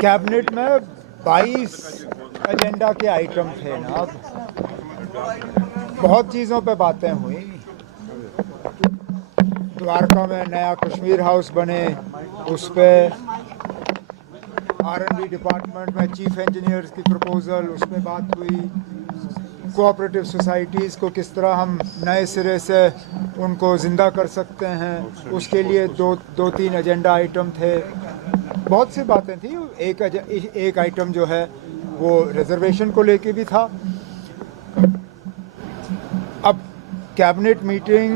Cabinet में 22 agenda के item थे ना। बहुत चीज़ों पे बातें हुई। द्वारका में नया कश्मीर हाउस बने, उस पर R&D डिपार्टमेंट में चीफ इंजीनियर्स की प्रपोजल, उस पर बात हुई। कोऑपरेटिव सोसाइटीज़ को किस तरह हम नए सिरे से उनको ज़िंदा कर सकते हैं, उसके लिए दो तीन एजेंडा आइटम थे। बहुत सी बातें थी। एक आइटम जो है वो रिजर्वेशन को लेके भी था। अब कैबिनेट मीटिंग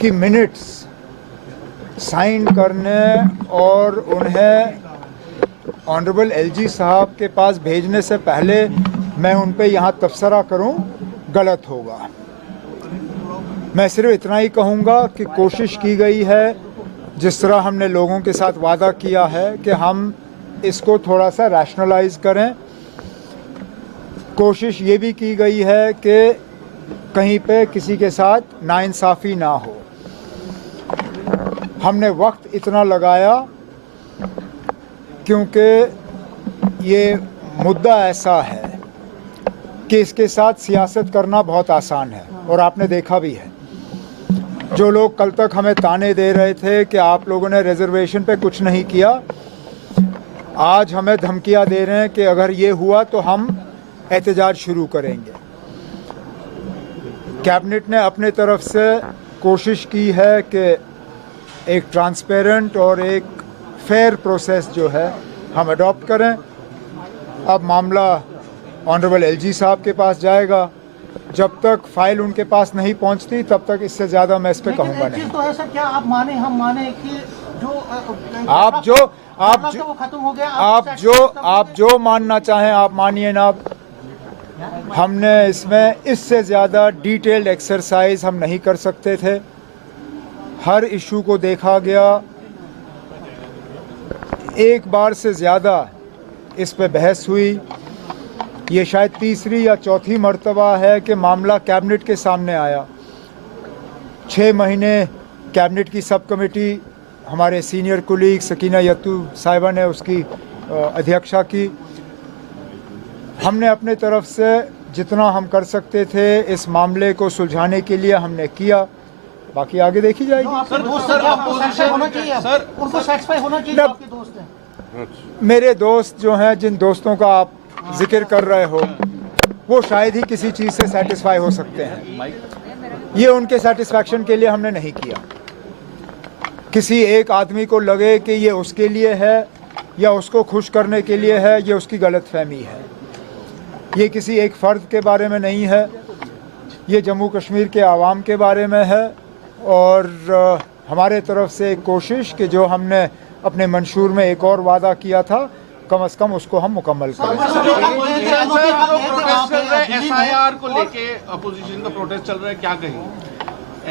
की मिनट्स साइन करने और उन्हें ऑनरेबल LG साहब के पास भेजने से पहले मैं उन पे यहाँ तबसरा करूँ, गलत होगा। मैं सिर्फ इतना ही कहूँगा कि कोशिश की गई है, जिस तरह हमने लोगों के साथ वादा किया है कि हम इसको थोड़ा सा रैशनलाइज करें। कोशिश ये भी की गई है कि कहीं पे किसी के साथ नाइंसाफ़ी ना हो। हमने वक्त इतना लगाया क्योंकि ये मुद्दा ऐसा है कि इसके साथ सियासत करना बहुत आसान है, और आपने देखा भी है। जो लोग कल तक हमें ताने दे रहे थे कि आप लोगों ने रिजर्वेशन पे कुछ नहीं किया, आज हमें धमकियां दे रहे हैं कि अगर ये हुआ तो हम एहतजाज शुरू करेंगे। कैबिनेट ने अपने तरफ से कोशिश की है कि एक ट्रांसपेरेंट और एक फेयर प्रोसेस जो है हम अडॉप्ट करें। अब मामला ऑनरेबल LG साहब के पास जाएगा। जब तक फाइल उनके पास नहीं पहुंचती तब तक इससे ज़्यादा मैं इस पे कहूँगा नहीं। तो ऐसा क्या आप माने हम माने कि आप जो मानना चाहें आप मानिए ना। हमने इसमें इससे ज़्यादा डिटेल्ड एक्सरसाइज हम नहीं कर सकते थे। हर इशू को देखा गया, एक बार से ज़्यादा इस पे बहस हुई। ये शायद तीसरी या चौथी मर्तबा है कि मामला कैबिनेट के सामने आया। 6 महीने कैबिनेट की सब कमेटी, हमारे सीनियर कुलीग सकीना यत्तू साहिबा ने उसकी अध्यक्षता की। हमने अपने तरफ से जितना हम कर सकते थे इस मामले को सुलझाने के लिए हमने किया। बाकी आगे देखी जाएगी। मेरे दोस्त जो हैं, जिन दोस्तों का आप जिक्र कर रहे हो, वो शायद ही किसी चीज़ से सेटिस्फाई हो सकते हैं। ये उनके सेटिस्फैक्शन के लिए हमने नहीं किया। किसी एक आदमी को लगे कि ये उसके लिए है या उसको खुश करने के लिए है, ये उसकी गलतफहमी है। ये किसी एक फ़र्द के बारे में नहीं है, ये जम्मू कश्मीर के आवाम के बारे में है। और हमारे तरफ से एक कोशिश कि जो हमने अपने मंशूर में एक और वादा किया था, कम से कम उसको हम मुकम्मल करें। SIR को लेके अपोजिशन का प्रोटेस्ट चल रहा है, क्या कहेंगे?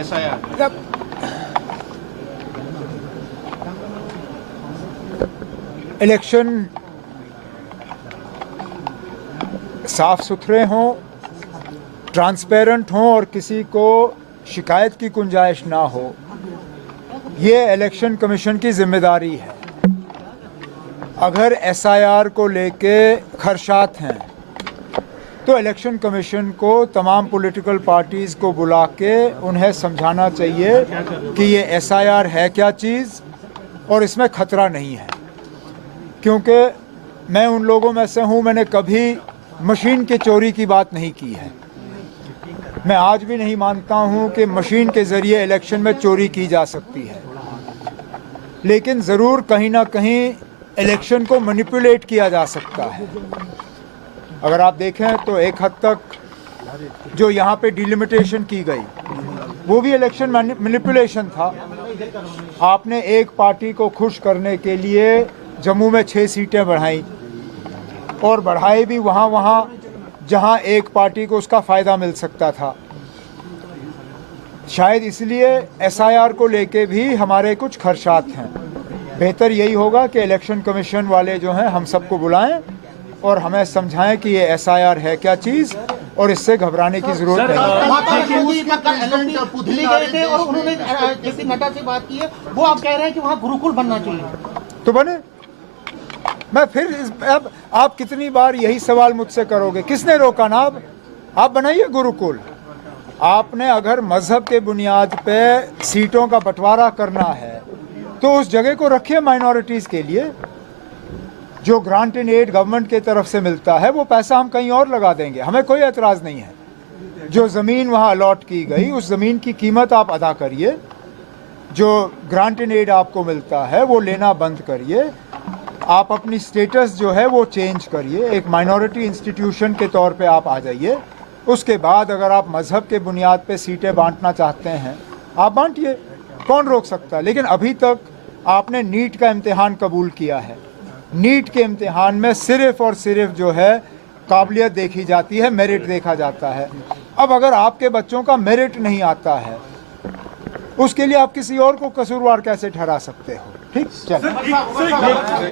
SIR इलेक्शन साफ सुथरे हों, ट्रांसपेरेंट हों और किसी को शिकायत की गुंजाइश ना हो, ये इलेक्शन कमीशन की जिम्मेदारी है। अगर SIR को लेके खदशात हैं तो इलेक्शन कमीशन को तमाम पॉलिटिकल पार्टीज़ को बुला के उन्हें समझाना चाहिए कि ये SIR है क्या चीज़ और इसमें ख़तरा नहीं है। क्योंकि मैं उन लोगों में से हूँ, मैंने कभी मशीन के चोरी की बात नहीं की है। मैं आज भी नहीं मानता हूँ कि मशीन के ज़रिए इलेक्शन में चोरी की जा सकती है, लेकिन ज़रूर कहीं ना कहीं इलेक्शन को मैनिपुलेट किया जा सकता है। अगर आप देखें तो एक हद तक जो यहाँ पे डिलिमिटेशन की गई वो भी इलेक्शन मैनिपुलेशन था। आपने एक पार्टी को खुश करने के लिए जम्मू में 6 सीटें बढ़ाई, और बढ़ाई भी वहाँ जहाँ एक पार्टी को उसका फ़ायदा मिल सकता था। शायद इसलिए SIR को लेके भी हमारे कुछ खदशात हैं। बेहतर यही होगा कि इलेक्शन कमीशन वाले जो हैं हम सबको बुलाएं और हमें समझाएं कि ये SIR है क्या चीज़ और इससे घबराने की जरूरत नहीं है। माता जी का कल LLP दिल्ली गए थे और उन्होंने JP नड्डा से बात की है, वो आप कह रहे हैं कि वहाँ गुरुकुल बनना चाहिए। तो बने। मैं फिर अब आप कितनी बार यही सवाल मुझसे करोगे? किसने रोका ना? आप बनाइए गुरुकुल। आपने अगर मजहब के बुनियाद पे सीटों का बंटवारा करना है तो उस जगह को रखिए माइनॉरिटीज़ के लिए। जो ग्रांट इन एड गवर्नमेंट की तरफ से मिलता है वो पैसा हम कहीं और लगा देंगे, हमें कोई एतराज़ नहीं है। जो ज़मीन वहाँ अलॉट की गई उस ज़मीन की कीमत आप अदा करिए। जो ग्रांट इन एड आपको मिलता है वो लेना बंद करिए। आप अपनी स्टेटस जो है वो चेंज करिए, एक माइनॉरिटी इंस्टीट्यूशन के तौर पे आप आ जाइए। उसके बाद अगर आप मज़हब के बुनियाद पे सीटें बांटना चाहते हैं आप बांटिए, कौन रोक सकता है। लेकिन अभी तक आपने नीट का इम्तिहान कबूल किया है। नीट के इम्तिहान में सिर्फ और सिर्फ जो है काबिलियत देखी जाती है, मेरिट देखा जाता है। अब अगर आपके बच्चों का मेरिट नहीं आता है उसके लिए आप किसी और को कसूरवार कैसे ठहरा सकते हो? ठीक, चलो।